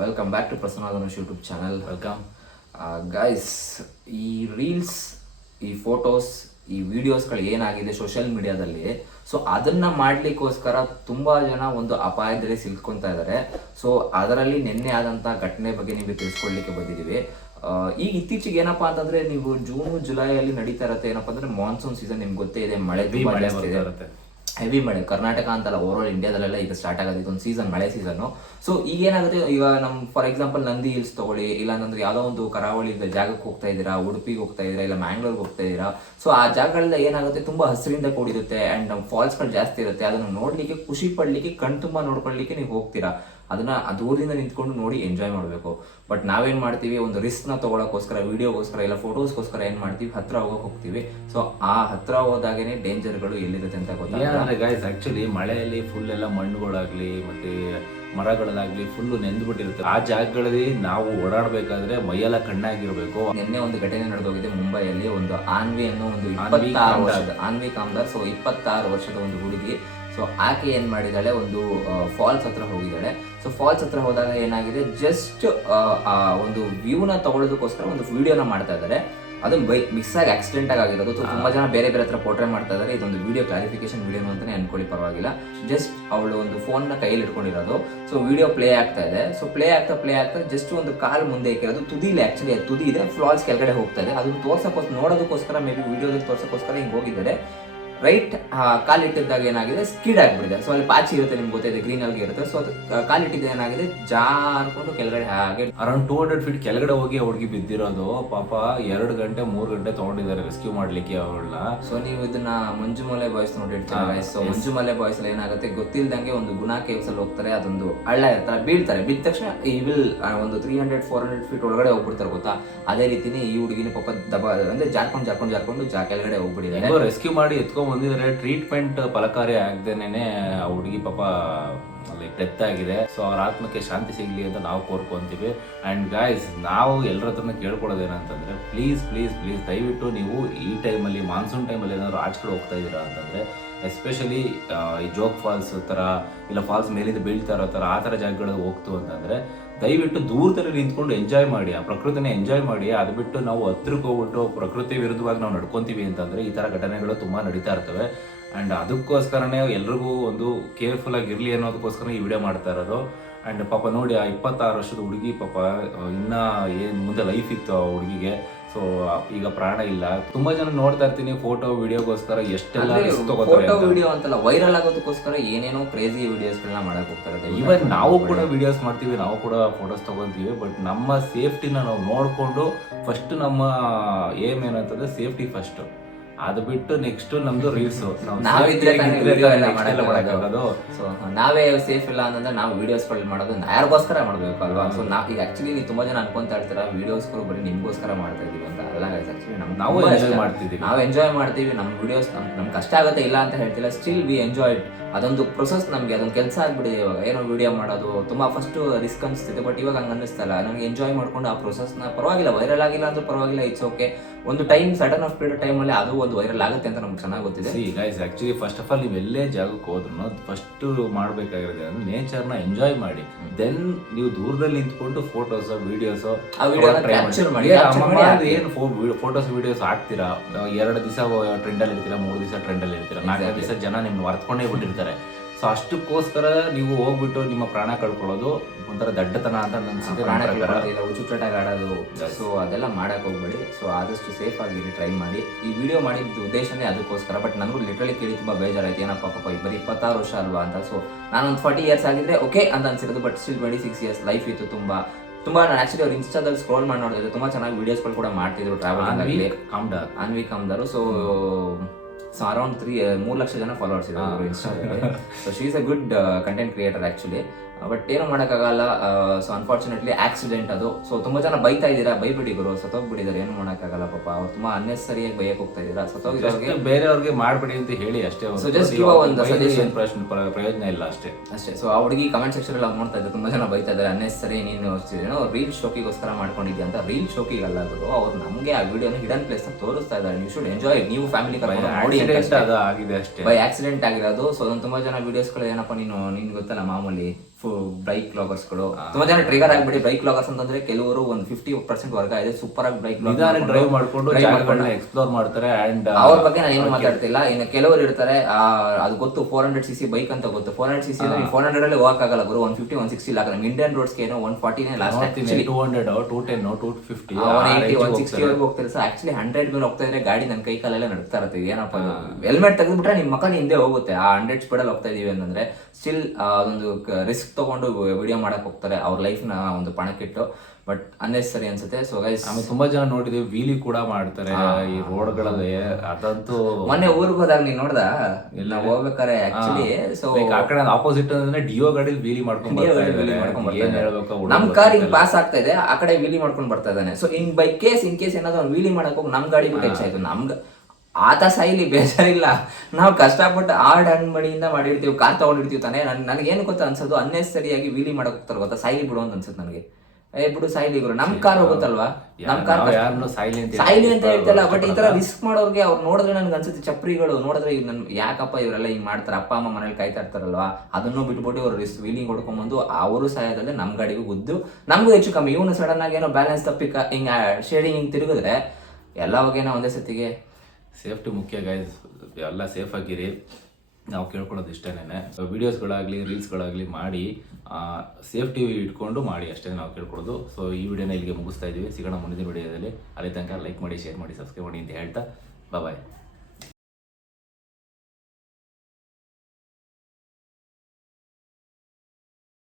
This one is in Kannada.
Welcome back to Prasanna Dhanush YouTube channel welcome guys ಈ ರೀಲ್ಸ್ ಈ ಫೋಟೋಸ್ ಈ ವಿಡಿಯೋಸ್ಗಳು ಏನಾಗಿದೆ ಸೋಷಿಯಲ್ ಮೀಡಿಯಾದಲ್ಲಿ ಸೊ ಅದನ್ನ ಮಾಡ್ಲಿಕ್ಕೋಸ್ಕರ ತುಂಬಾ ಜನ ಒಂದು ಅಪಾಯದಲ್ಲಿ ಸಿಲ್ಕೊತಾ ಇದ್ದಾರೆ ಸೊ ಅದರಲ್ಲಿ ನಿನ್ನೆ ಆದಂಥ ಘಟನೆ ಬಗ್ಗೆ ನಿಮಗೆ ತಿಳಿಸ್ಕೊಡ್ಲಿಕ್ಕೆ ಬಂದಿದ್ದೀವಿ ಈ ಈಗ ಇತ್ತೀಚೆಗೆ ಏನಪ್ಪಾ ಅಂತಂದ್ರೆ ನೀವು ಜೂನ್ ಜುಲೈ ಅಲ್ಲಿ ನಡೀತಾ ಇರತ್ತೆ ಏನಪ್ಪಾ ಅಂದ್ರೆ ಮಾನ್ಸೂನ್ ಸೀಸನ್ ನಿಮ್ಗೆ ಗೊತ್ತೇ ಇದೆ. ಮಳೆ ಮಳೆ ಇರುತ್ತೆ. ಹೆವಿ ಮಳೆ. ಕರ್ನಾಟಕ ಅಂತಲ್ಲ ಓವರ್ ಆಲ್ ಇಂಡಿಯಾದಲ್ಲೆಲ್ಲ ಈಗ ಸ್ಟಾರ್ಟ್ ಆಗೋದು, ಇದೊಂದು ಸೀಸನ್ ಮಳೆ ಸೀಸನ್ನು ಸೊ ಈಗ ಏನಾಗುತ್ತೆ? ಈಗ ನಮ್ಮ ಫಾರ್ ಎಕ್ಸಾಂಪಲ್ ನಂದಿ ಹಿಲ್ಸ್ ತಗೊಳ್ಳಿ ಇಲ್ಲ ಯಾವುದೋ ಒಂದು ಕರಾವಳಿ ಜಾಗಕ್ಕೆ ಹೋಗ್ತಾ ಇದ್ದೀರಾ, ಉಡುಪಿಗೆ ಹೋಗ್ತಾ ಇದ್ದೀರಾ, ಇಲ್ಲ ಮ್ಯಾಂಗ್ಳೂರ್ಗೆ ಹೋಗ್ತಾ ಇದ್ದೀರಾ? ಸೊ ಆ ಜಾಗಗಳೆಲ್ಲ ಏನಾಗುತ್ತೆ? ತುಂಬ ಹಸಿರಿಂದ ಕೂಡಿರುತ್ತೆ ಅಂಡ್ ಫಾಲ್ಸ್ಗಳು ಜಾಸ್ತಿ ಇರುತ್ತೆ. ಅದನ್ನು ನೋಡಲಿಕ್ಕೆ, ಖುಷಿ ಪಡಲಿಕ್ಕೆ, ಕಣ್ ತುಂಬ ನೋಡ್ಕೊಳ್ಲಿಕ್ಕೆ ನೀವು ಹೋಗ್ತೀರಾ. ಅದನ್ನ ದೂರದಿಂದ ನಿಂತ್ಕೊಂಡು ನೋಡಿ ಎಂಜಾಯ್ ಮಾಡಬೇಕು. ಬಟ್ ನಾವೇನ್ ಮಾಡ್ತೀವಿ ಒಂದು ರಿಸ್ಕ್ನ ತಗೊಳಕೋಸ್ಕರ ವಿಡಿಯೋಗೋಸ್ಕರ ಇಲ್ಲ ಫೋಟೋಸ್ಗೋಸ್ಕರ ಏನ್ ಮಾಡ್ತೀವಿ ಹತ್ರ ಹೋಗಕ್ ಹೋಗ್ತೀವಿ. ಸೊ ಆ ಹತ್ರ ಹೋದಾಗೇನೆ ಡೇಂಜರ್ಗಳು ಎಲ್ಲಿರುತ್ತೆ ಅಂತ ಗೊತ್ತಾಗ ಏನಂದ್ರೆ ಆ್ಯಕ್ಚುಲಿ ಆಕ್ಚುಲಿ ಮಳೆಯಲ್ಲಿ ಫುಲ್ ಎಲ್ಲ ಮಣ್ಣುಗಳಾಗ್ಲಿ ಮತ್ತೆ ಮರಗಳಾಗ್ಲಿ ಫುಲ್ ನೆಂದ್ಬಿಟ್ಟಿರುತ್ತೆ. ಆ ಜಾಗಗಳಲ್ಲಿ ನಾವು ಓಡಾಡಬೇಕಾದ್ರೆ ಮೈಯೆಲ್ಲ ಕಣ್ಣಾಗಿರ್ಬೇಕು. ನಿನ್ನೆ ಒಂದು ಘಟನೆ ನಡೆದೋಗಿದೆ ಮುಂಬೈಯಲ್ಲಿ ಒಂದು ಆನ್ವಿ ಅನ್ನೋ ಒಂದು ಆನ್ವಿ ಕಾಮ್ದಾರ್. ಸೊ ಇಪ್ಪತ್ತಾರು ವರ್ಷದ ಒಂದು ಹುಡುಗಿ ಸೊ ಆಕೆ ಏನು ಮಾಡಿದ್ದಾಳೆ ಒಂದು ಫಾಲ್ಸ್ ಹತ್ರ ಹೋಗಿದ್ದಾಳೆ. ಸೊ ಫಾಲ್ಸ್ ಹತ್ರ ಹೋದಾಗ ಏನಾಗಿದೆ? ಜಸ್ಟ್ ಆ ಒಂದು ವ್ಯೂನ ತಗೊಳ್ಳೋದಕ್ಕೋಸ್ಕರ ಒಂದು ವಿಡಿಯೋನ ಮಾಡ್ತಾ ಇದ್ದಾರೆ. ಅದು ಬೈಕ್ ಮಿಕ್ಸ್ ಆಗಿ ಆಕ್ಸಿಡೆಂಟ್ ಆಗಿರೋದು. ಸೊ ತುಂಬಾ ಜನ ಬೇರೆ ಬೇರೆ ಹತ್ರ ಪೋರ್ಟ್ರೇ ಮಾಡ್ತಾ ಇದ್ದಾರೆ. ಇದೊಂದು ವಿಡಿಯೋ ಕ್ಲಾರಿಫಿಕೇಶನ್ ವಿಡಿಯೋ ಅಂತಾನೆ ಅನ್ಕೊಳ್ಳಿ, ಪರವಾಗಿಲ್ಲ. ಜಸ್ಟ್ ಅವಳು ಒಂದು ಫೋನ್ನ ಕೈಯಲ್ಲಿ ಇಟ್ಕೊಂಡಿರೋದು. ಸೊ ವಿಡಿಯೋ ಪ್ಲೇ ಆಗ್ತಾ ಇದೆ. ಸೊ ಪ್ಲೇ ಆಗ್ತಾ ಪ್ಲೇ ಆಗ್ತಾ ಜಸ್ಟ್ ಒಂದು ಕಾಲ್ ಮುಂದೆ ಇಕ್ಕಿರೋದು ತುದಿಲಿ ಆಕ್ಚುಲಿ ತುದಿ ಇದೆ. ಫ್ಲಾಲ್ಸ್ ಕೆಳಗಡೆ ಹೋಗ್ತಾ ಇದೆ. ಅದನ್ನು ತೋರ್ಸಕ್ಕೋಸ್ಕರ ನೋಡೋದಕ್ಕೋಸ್ಕರ ಮೇ ಬಿ ವಿಡಿಯೋದಲ್ಲಿ ತೋರ್ಸಕ್ಕೋಸ್ಕರ ಹಿಂಗೆ ಹೋಗಿದ್ದಾರೆ. ರೈಟ್ ಕಾಲ್ ಇಟ್ಟಿದ್ದಾಗ ಏನಾಗಿದೆ? ಸ್ಕಿಡ್ ಆಗಿಬಿಡಿದೆ ಸೊ ಅಲ್ಲಿ ಪಾಚಿ ಇರುತ್ತೆ ನಿಮ್ಗೆ ಗೊತ್ತಿದೆ ಗ್ರೀನ್ ಆಗಿ ಇರುತ್ತೆ. ಸೊ ಅದು ಕಾಲ್ ಇಟ್ಟಿದ್ದ ಏನಾಗಿದೆ? ಜಾರ್ಕೊಂಡು ಕೆಳಗಡೆ ಹಾಗೆ ಅರೌಂಡ್ ಟೂ ಹಂಡ್ರೆಡ್ ಫೀಟ್ ಕೆಳಗಡೆ ಹೋಗಿ ಹುಡುಗಿ ಬಿದ್ದಿರೋದು. ಪಾಪ ಎರಡು ಗಂಟೆ ಮೂರು ಗಂಟೆ ತಗೊಂಡಿದ್ದಾರೆ ರೆಸ್ಕ್ಯೂ ಮಾಡ್ಲಿಕ್ಕೆ ಅವಳನ್ನ ಸೊ ನೀವು ಇದನ್ನ ಮಂಜುಮಲೆ ಬಾಯ್ಸ್ ನೋಡಿರ್ತೀರ ಸೊ ಮಂಜುಮಲೆ ಬಾಯ್ಸ್ ಅಲ್ಲಿ ಏನಾಗುತ್ತೆ? ಗೊತ್ತಿಲ್ದಂಗೆ ಒಂದು ಗುಣ ಕೇವ್ಸ್ ಅಲ್ಲಿ ಹೋಗ್ತಾರೆ. ಅದೊಂದು ಹಳ್ಳ ಇರ್ತಾರೆ ಬೀಳ್ತಾರೆ. ಬಿದ್ದ ತಕ್ಷಣ ಈ ವಿಲ್ ಒಂದು three hundred four hundred feet ಒಳಗಡೆ ಹೋಗ್ಬಿಡ್ತಾರೆ ಗೊತ್ತಾ? ಅದೇ ರೀತಿನೇ ಈ ಹುಡುಗಿನ ಪಾಪ ದಬ ಅಂದ್ರೆ ಜಾರ್ಕೊಂಡು ಜಾರ್ಕೊಂಡು ಜಾರ್ಕೊಂಡು ಜಾ ಕೆಳಗಡೆ ಹೋಗ್ಬಿಡಿದ್ದಾರೆ ಹೆಂಗೋ ರೆಸ್ಕ್ಯೂ ಮಾಡಿ ಎತ್ಕೊಂಡ್ ಬಂದಿದ್ದಾರೆ. ಟ್ರೀಟ್ಮೆಂಟ್ ಫಲಕಾರಿ ಆಗದೇನೆ ಆ ಹುಡುಗಿ ಪಾಪ, ಅಲ್ಲಿ ಡೆತ್ ಆಗಿದೆ. ಸೊ ಅವ್ರ ಆತ್ಮಕ್ಕೆ ಶಾಂತಿ ಸಿಗ್ಲಿ ಅಂತ ನಾವು ಕೋರ್ಕೊಂತೀವಿ. ಅಂಡ್ ಗಾಯ್ಸ್ ನಾವು ಎಲ್ಲರ ಹತ್ರನ ಕೇಳ್ಕೊಳ್ಳೋದೇನಂತಂದ್ರೆ ಪ್ಲೀಸ್ ಪ್ಲೀಸ್ ಪ್ಲೀಸ್ ದಯವಿಟ್ಟು ನೀವು ಈ ಟೈಮಲ್ಲಿ ಮಾನ್ಸೂನ್ ಟೈಮಲ್ಲಿ ಏನಾದ್ರು ಆಚೆ ಹೋಗ್ತಾ ಇದ್ದೀರಾ ಅಂತಂದ್ರೆ ಎಸ್ಪೆಷಲಿ ಈ ಜೋಗ್ ಫಾಲ್ಸ್ ಥರ, ಇಲ್ಲ ಫಾಲ್ಸ್ ಮೇಲಿಂದ ಬೀಳ್ತಾ ಇರೋ ಥರ, ಆ ಥರ ಜಾಗಗಳಿಗೆ ಹೋಗ್ತು ಅಂತಂದ್ರೆ ದಯವಿಟ್ಟು ದೂರದಲ್ಲಿ ನಿಂತ್ಕೊಂಡು ಎಂಜಾಯ್ ಮಾಡಿ, ಆ ಪ್ರಕೃತಿನ ಎಂಜಾಯ್ ಮಾಡಿ, ಅದು ಬಿಟ್ಟು ನಾವು ಹತ್ರಕ್ಕೆ ಹೋಗ್ಬಿಟ್ಟು ಪ್ರಕೃತಿ ವಿರುದ್ಧವಾಗಿ ನಾವು ನಡ್ಕೊತೀವಿ ಅಂತಂದ್ರೆ ಈ ತರ ಘಟನೆಗಳು ತುಂಬಾ ನಡೀತಾ ಇರ್ತವೆ. ಅಂಡ್ ಅದಕ್ಕೋಸ್ಕರನೇ ಎಲ್ರಿಗೂ ಒಂದು ಕೇರ್ಫುಲ್ ಆಗಿ ಇರ್ಲಿ ಅನ್ನೋದಕ್ಕೋಸ್ಕರ ಈ ವಿಡಿಯೋ ಮಾಡ್ತಾ ಇರೋದು. ಅಂಡ್ ಪಾಪ ನೋಡಿ ಆ ಇಪ್ಪತ್ತಾರು ವರ್ಷದ ಹುಡುಗಿ ಪಾಪ ಇನ್ನ ಏನ್ ಮುಂದೆ ಲೈಫ್ ಇತ್ತು ಆ ಹುಡುಗಿಗೆ. ಸೊ ಈಗ ಪ್ರಾಣ ಇಲ್ಲ. ತುಂಬಾ ಜನ ನೋಡ್ತಾ ಇರ್ತೀನಿ ಫೋಟೋ ವಿಡಿಯೋಗೋಸ್ಕರ ಎಷ್ಟೆಲ್ಲ risk ತಗೋತಾರೆ ಫೋಟೋ ಅಂತ. ವಿಡಿಯೋ ಅಂತಲ್ಲ ವೈರಲ್ ಆಗೋದಕ್ಕೋಸ್ಕರ ಏನೇನೋ ಕ್ರೇಜಿ ವಿಡಿಯೋಸ್ಗಳನ್ನ ಮಾಡಕ್ ಹೋಗ್ತಾರೆ. ಇವನ್ ನಾವು ಕೂಡ ವಿಡಿಯೋಸ್ ಮಾಡ್ತೀವಿ ನಾವು ಕೂಡ ಫೋಟೋಸ್ ತಗೊಂತೀವಿ ಬಟ್ ನಮ್ಮ ಸೇಫ್ಟಿನ ನಾವು ನೋಡ್ಕೊಂಡು ಫಸ್ಟ್ ನಮ್ಮ ಏಮ್ ಏನಂತಂದ್ರೆ ಸೇಫ್ಟಿ ಫಸ್ಟ್ ಅದು ಬಿಟ್ಟು ನೆಕ್ಸ್ಟ್ ನಮ್ದು ರೀಲ್ಸ್ ನಾವಿದ್ರೆ. ಸೊ ನಾವೇ ಸೇಫ್ ಇಲ್ಲ ಅಂತಂದ್ರೆ ನಾವು ವಿಡಿಯೋಸ್ ಮಾಡೋದು ಯಾರಿಗೋಸ್ಕರ ಮಾಡ್ಬೇಕು ಅಲ್ವಾ? ಸೊ ನಾವು ಈಗ ಆಕ್ಚುಲಿ ನೀವು ತುಂಬಾ ಜನ ಅನ್ಕೊಂತ ಇರ್ತೀರಾ ವಿಡಿಯೋಸ್ಗಳು ಬರೀ ನಿಮ್ಗೋಸ್ಕರ ಮಾಡ್ತಾ ಇದೀವಿ ಅಂತ. ಅಲ್ಲ ಆಕ್ಚುಲಿ ನಮ್ ನಾವು ಎಂಜಾಯ್ ಮಾಡ್ತೀವಿ. ನಾವು ಎಂಜಾಯ್ ಮಾಡ್ತೀವಿ ನಮ್ಮ ವಿಡಿಯೋಸ್ ನಮ್ ನಮ್ ಕಷ್ಟ ಆಗುತ್ತೆ ಇಲ್ಲ ಅಂತ ಹೇಳ್ತಿಲ್ಲ ಸ್ಟಿಲ್ ವಿ ಎಂಜಾಯ್ ಅದೊಂದು ಪ್ರೊಸೆಸ್ ನಮಗೆ ಅದೊಂದು ಕೆಲಸ ಆಗ್ಬಿಡಿ ಇವಾಗ. ಏನೋ ವಿಡಿಯೋ ಮಾಡೋದು ತುಂಬ ಫಸ್ಟು ರಿಸ್ಕ್ ಅನಿಸ್ತಿದೆ ಬಟ್ ಇವಾಗ ಹಂಗೆ ಅನ್ನಿಸ್ತಲ್ಲ. ನಮಗೆ ಎಂಜಾಯ್ ಮಾಡ್ಕೊಂಡು ಆ ಪ್ರೊಸೆಸ್ನ ಪರವಾಗಿಲ್ಲ ವೈರಲ್ ಆಗಿಲ್ಲ ಅಂದ್ರೆ ಪರವಾಗಿಲ್ಲ ಇಟ್ಸ್ ಓಕೆ ಒಂದು ಟೈಮ್ ಸಡನ್ ಆಫ್ ಪೀರಿಯಡ್ ಟೈಮಲ್ಲಿ ಅದು ಒಂದು ವೈರಲ್ ಆಗುತ್ತೆ ಅಂತ ನಮ್ಗೆ ಚೆನ್ನಾಗಿ ಗೊತ್ತಿದೆ see guys actually first of all ನೀವು ಎಲ್ಲೇ ಜಾಗಕ್ಕೆ ಹೋದ್ರು ಫಸ್ಟ್ ಮಾಡಬೇಕಾಗಿರೋದು ಅಂದ್ರೆ ನೇಚರ್ನ ಎಂಜಾಯ್ ಮಾಡಿ. ದೆನ್ ನೀವು ದೂರದಲ್ಲಿ ನಿಂತ್ಕೊಂಡು ಫೋಟೋಸ್ ವಿಡಿಯೋಸ್ ಏನು ಫೋಟೋಸ್ ವಿಡಿಯೋಸ್ ಹಾಕ್ತೀರಾ? ಎರಡು ದಿವಸ ಟ್ರೆಂಡಲ್ಲಿ ಇರ್ತೀರಾ ಮೂರು ದಿವಸ ಟ್ರೆಂಡಲ್ಲಿ ಇರ್ತೀರಾ ನಾಲ್ಕು ದಿವಸ ಜನ ನಿಮ್ಗೆ ಹೊರ್ತ್ಕೊಂಡೇ ಬಿಟ್ಟಿರ್ತಾರೆ. ಸೊ ಅಷ್ಟಕ್ಕೋಸ್ಕರ ನೀವು ಹೋಗ್ಬಿಟ್ಟು ನಿಮ್ಮ ಪ್ರಾಣ ಕಳ್ಕೊಳ್ಳೋದು ಒಂಥರ ದಡ್ಡತನ ಅಂತ ಪ್ರಾಣ ನನ್ನ. ಇಲ್ಲ ಹುಚ್ಚುಚ್ಚಾಟಾಗಿ ಆಡೋದು ಸೊ ಅದೆಲ್ಲ ಮಾಡಕ್ ಹೋಗ್ಬೇಡಿ. ಸೊ ಆದಷ್ಟು ಸೇಫ್ ಆಗಿರಿ ಟ್ರೈ ಮಾಡಿ. ಈ ವಿಡಿಯೋ ಮಾಡಿದ ಉದ್ದೇಶನೇ ಅದಕ್ಕೋಸ್ಕರ ಬಟ್ ನನಗೂ ಲಿಟ್ರಲಿ ಕೇಳಿ ತುಂಬಾ ಬೇಜಾರಾಯ್ತು. ಏನಪ್ಪ ಪಾಪ ಇಬ್ಬರು ಇಪ್ಪತ್ತಾರು ವರ್ಷ ಅಲ್ವಾ ಅಂತ. ಸೊ ನಾನೊಂದು ಫಾರ್ಟಿ ಇಯರ್ಸ್ ಆಗಿದ್ರೆ ಓಕೆ ಅಂತ ಅನ್ಸಿರೋದು but still twenty six years life ಇತ್ತು ತುಂಬಾ. ತುಂಬಾ ನಾನು ಆಕ್ಚುಲಿ ಅವ್ರು ಇನ್ಸ್ಟಾದಲ್ಲಿ ಸ್ಕ್ರೋಲ್ ಮಾಡಿ ನೋಡಿದ್ರೆ ತುಂಬಾ ಚೆನ್ನಾಗಿ ವಿಡಿಯೋಸ್ಗಳು ಕೂಡ ಮಾಡ್ತಿದ್ರು travel Aanvi Kamdar so so around three ಮೂರು ಲಕ್ಷ ಜನ ಫಾಲೋವರ್ಸ್ ಇದ್ದಾರೆ Instagram so she is a good content creator actually but ಏನು ಮಾಡೋಕ್ಕಾಗಲ್ಲ ಸೊ ಅನ್ಫಾರ್ಚುನೇಟ್ಲಿ ಆಕ್ಸಿಡೆಂಟ್ ಅದು. ಸೊ ತುಂಬಾ ಜನ ಬೈತಾ ಇದ್ದೀರಾ? ಬೈಬಿಡಿ ಗುರು. ಸತ್ತೋಗ್ಬಿಟ್ಟಿದ್ದಾರೆ. ಏನು ಮಾಡೋಕ್ಕಾಗಲ್ಲ ಪಾಪ. ಅವ್ರು ತುಂಬಾ ಅನ್ನೆಸರಿಯಾಗಿ ಬೈಯಕ್ಕೆ ಹೋಗ್ತಾ ಇದ್ದೀರಾ? ಸತ್ತೋಗಿರೋರಿಗೆ ಬೇರೆಯವ್ರಿಗೆ ಮಾಡ್ಬಿಡಿ ಅಂತ ಹೇಳಿ ಅಷ್ಟೇ ಸೊ ಜಸ್ಟ್ ಒಂದು ಸಜೆಷನ್ ಪ್ರಶ್ನೆ ಪ್ರಯೋಜನ ಇಲ್ಲ ಅಷ್ಟೇ. ಅಷ್ಟೇ. ಸೊ ಅವ್ರಿಗೆ ಹುಡುಗಿ ಕಮೆಂಟ್ ಸೆಕ್ಷನ್ ಅಲ್ಲಿ ನೋಡ್ತಾ ಇದ್ದಾರೆ. ತುಂಬಾ ಜನ ಬೈತಾ ಇದ್ದಾರೆ. ಅನ್ನೆಸರಿ ನೀನು ಏನೋ ರೀಲ್ ಶೋಕಿಗೋಸ್ಕರ ಮಾಡ್ಕೊಂಡಿದ್ಯಾ ಅಂತ. ರೀಲ್ ಶೋಕಿಗಲ್ಲ ಅದು ಅವ್ರು ನಮಗೆ ಆ ವಿಡಿಯೋನ ಹಿಡನ್ ಪ್ಲೇಸ್ ತೋರಿಸ್ತಾ ಇದ್ದಾರೆ. ಯು ಶುಡ್ ಎಂಜಾಯ್ ನೀವು ಫ್ಯಾಮಿಲಿ ಕರ್ಕೊಂಡು ನೋಡಿ ಆಕ್ಸಿಡೆಂಟ್ ಆಗಿದೆ ಅಷ್ಟೇ. ಬೈ ಆಕ್ಸಿಡೆಂಟ್ ಆಗಿರೋದು. ಸೊ ಅದೊಂದು ತುಂಬಾ ಜನ ವಿಡಿಯೋಸ್ಗಳು ಏನಪ್ಪ ನೀನು ನಿನ್ ಗೊತ್ತಲ್ಲ ಮಾಮೂಲಿ? ಬೈಕ್ ಬ್ಲಾಗರ್ಸ್ಗಳು ತುಂಬಾ ಜನ ಟ್ರಿಗರ್ ಆಗ್ಬಿಡಿ ಬೈಕ್ ಬ್ಲಾಗರ್ಸ್ ಅಂತಂದ್ರೆ ಕೆಲವರು ಒಂದು ಫಿಫ್ಟಿ ಪರ್ಸೆಂಟ್ ವರ್ಗ ಇದೆ ಸೂಪರ್ ಆಗಿ ಬೈಕ್ ಡ್ರೈವ್ ಮಾಡ್ಕೊಂಡು ಜಾಗಗಳನ್ನ ಎಕ್ಸ್ಪ್ಲೋರ್ ಮಾಡ್ತಾರೆ ಅಂಡ್ ಅವ್ರ ಬಗ್ಗೆ ನಾನು ಏನು ಮಾತಾಡ್ತಿಲ್ಲ. ಇನ್ನು ಕೆಲವರು ಇರ್ತಾರೆ ಅದು ಗೊತ್ತು four hundred C C bike ಅಂತ ಗೊತ್ತು. Four hundred C C four hundred ಅಲ್ಲಿ ಹೋಗಕ್ ಆಗಲ್ಲ ಗುರು ಒನ್ ಫಿಫ್ಟಿ ಒನ್ ಸಿಕ್ಸ್ಟಿ ಲಾಕ್ ನಮ್ಮ ಇಂಡಿಯನ್ ರೋಡ್ಸ್ ಏನೋ one ಫಾರ್ಟಿನೇ last two hundred two ten two fifty one eighty one sixty ವರೆಗೂ ಹೋಗ್ತಾರೆ ಸರ್. ಆಕ್ಚುಲಿ ಹಂಡ್ರೆಡ್ ಮೇಲೆ ಹೋಗ್ತಾ ಇದ್ರೆ ಗಾಡಿ ನನ್ನ ಕೈ ಕಾಲೆಲ್ಲ ನಡ್ತಾ ಇರುತ್ತೆ. ಏನಪ್ಪ ಹೆಲ್ಮೆಟ್ ತೆಗೆದ್ಬಿಟ್ರೆ ನಿಮ್ಮ ಮಕ್ಕಳ ಹಿಂದೆ ಹೋಗುತ್ತೆ. ಆ ಹಂಡ್ರೆಡ್ ಸ್ಪೀಡಲ್ಲಿ ಹೋಗ್ತಾ ಇದೀವಿ ಅಂತಂದ್ರೆ ಸ್ಟಿಲ್ ಅದೊಂದು ರಿಸ್ಕ್ ತಗೊಂಡು ವಿಡಿಯೋ ಮಾಡಕ್ ಹೋಗ್ತಾರೆ. ಅವ್ರ ಲೈಫ್ನ ಒಂದು ಪಣಕ್ಕಿಟ್ಟು. ಬಟ್ ಅನ್ನೆಸರಿ ಅನ್ಸುತ್ತೆ. ಸೊ ಗೈಸ್ ಆಮೇಲೆ ತುಂಬಾ ಜನ ನೋಡಿದೀವಿ. ವೀಲಿ ಕೂಡ ಮಾಡ್ತಾರೆ ಈ ರೋಡ್ಗಳಲ್ಲಿ. ಅದಂತೂ ಮೊನ್ನೆ ಊರಿಗೆ ಹೋದಾಗ ನೀನ್ ನೋಡ್ದ? ಇಲ್ಲ. ಹೋಗ್ಬೇಕಾರೆ ಆಕ್ಚುಲಿ ಸೊ ಆ ಕಡೆ ಆಪೋಸಿಟ್ ಅಂದ್ರೆ ಡಿಯೋ ಗಾಡಿ ವೀಲಿ ಮಾಡ್ಕೊಂಡು ಏನ್ ಹೇಳ್ಬೇಕು ನಮ್ ಕಾರ್ ಹಿಂಗ್ ಪಾಸ್ ಆಗ್ತಾ ಇದೆ. ಆ ಕಡೆ ವೀಲಿ ಮಾಡ್ಕೊಂಡು ಬರ್ತಾ ಇದ್ದಾನೆ. So in by case in case ಏನಾದ್ರು ವೀಲಿ ಮಾಡಕ್ ಹೋಗಿ ನಮ್ ಗಾಡಿ ಬಿಟ್ಟು ಆಯ್ತು. ನಮ್ಗ ಆತ ಸಾಯಿಲಿ ಬೇಜಾರಿಲ್ಲ. ನಾವು ಕಷ್ಟಪಟ್ಟು ಆಡ್ ಹಣ್ಣು ಮಡಿಯಿಂದ ಮಾಡಿರ್ತೀವಿ ಕಾರ್ ತಗೊಂಡಿರ್ತೀವಿ ತಾನೆ. ನನ್ ನನಗೆ ಏನು ಗೊತ್ತ ಅನ್ಸೋದು? ಅನ್ನೆಸರಿಯಾಗಿ ವೀಲಿ ಮಾಡಕ್ ಹೋಗ್ತಾರೆ ಗೊತ್ತಾ? ಸಾಯಿಲಿ ಬಿಡು ಅಂತ ಅನ್ಸುತ್ತೆ ನನಗೆ. ಏ ಬಿಡು ಸಾಯಿಲಿ ಗುರು ನಮ್ ಕಾರ್ ಹೋಗುತ್ತಲ್ವಾ? ನಮ್ ಕಾರ್ ಸೈಲಿ ಸಾಯ್ಲಿ ಅಂತ ಹೇಳ್ತಲ್ಲ ಬಟ್ ಈ ತರ ರಿಸ್ಕ್ ಮಾಡೋರ್ಗೆ ಅವ್ರು ನೋಡಿದ್ರೆ ನನ್ಗೆ ಅನ್ಸುತ್ತೆ ಚಪ್ರಿಗಳು ನೋಡಿದ್ರೆ ಇವ್ ನನ್ ಯಾಕಪ್ಪ ಇವರೆಲ್ಲ ಹಿಂಗ್ ಮಾಡ್ತಾರೆ? ಅಪ್ಪ ಅಮ್ಮ ಮನೇಲಿ ಕಾಯ್ತಾ ಇರ್ತಾರಲ್ವಾ? ಅದನ್ನು ಬಿಟ್ಬಿಟ್ಟು ಅವ್ರು ರಿಸ್ಕ್ ವೀಲಿಂಗ್ ಹೊಡ್ಕೊಂಡ್ಬಂದು ಅವರು ಸಹಾಯದಲ್ಲಿ ನಮ್ ಗಾಡಿಗೂ ಗುದ್ದು ನಮಗೂ ಹೆಚ್ಚು ಕಮ್ಮಿ. ಇವನು ಸಡನ್ ಆಗಿ ಏನೋ ಬ್ಯಾಲೆನ್ಸ್ ತಪ್ಪಿ ಹಿಂಗ ಶೇಡಿಂಗ್ ಹಿಂಗ್ ತಿರುಗಿದ್ರೆ ಎಲ್ಲ ಬಗೆನ ಒಂದೇ ಸತಿಗೆ ಸೇಫ್ಟಿ ಮುಖ್ಯ ಗೈಸ್ ಎಲ್ಲ ಸೇಫ್ ಆಗಿರಿ. ನಾವು ಕೇಳ್ಕೊಳ್ಳೋದು ಇಷ್ಟೇನೆ ವಿಡಿಯೋಸ್ಗಳಾಗಲಿ ರೀಲ್ಸ್ಗಳಾಗಲಿ ಮಾಡಿ ಸೇಫ್ಟಿ ಇಟ್ಕೊಂಡು ಮಾಡಿ ಅಷ್ಟೇ ನಾವು ಕೇಳ್ಕೊಳ್ಳೋದು. ಸೊ ಈ ವಿಡಿಯೋನ ಇಲ್ಲಿಗೆ ಮುಗಿಸ್ತಾ ಇದ್ದೀವಿ. ಸಿಗೋಣ ಮುಂದಿನ ವಿಡಿಯೋದಲ್ಲಿ. ಅಲ್ಲಿ ತನಕ ಲೈಕ್ ಮಾಡಿ ಶೇರ್ ಮಾಡಿ ಸಬ್ಸ್ಕ್ರೈಬ್ ಮಾಡಿ ಅಂತ ಹೇಳ್ತಾ ಬಾಯ್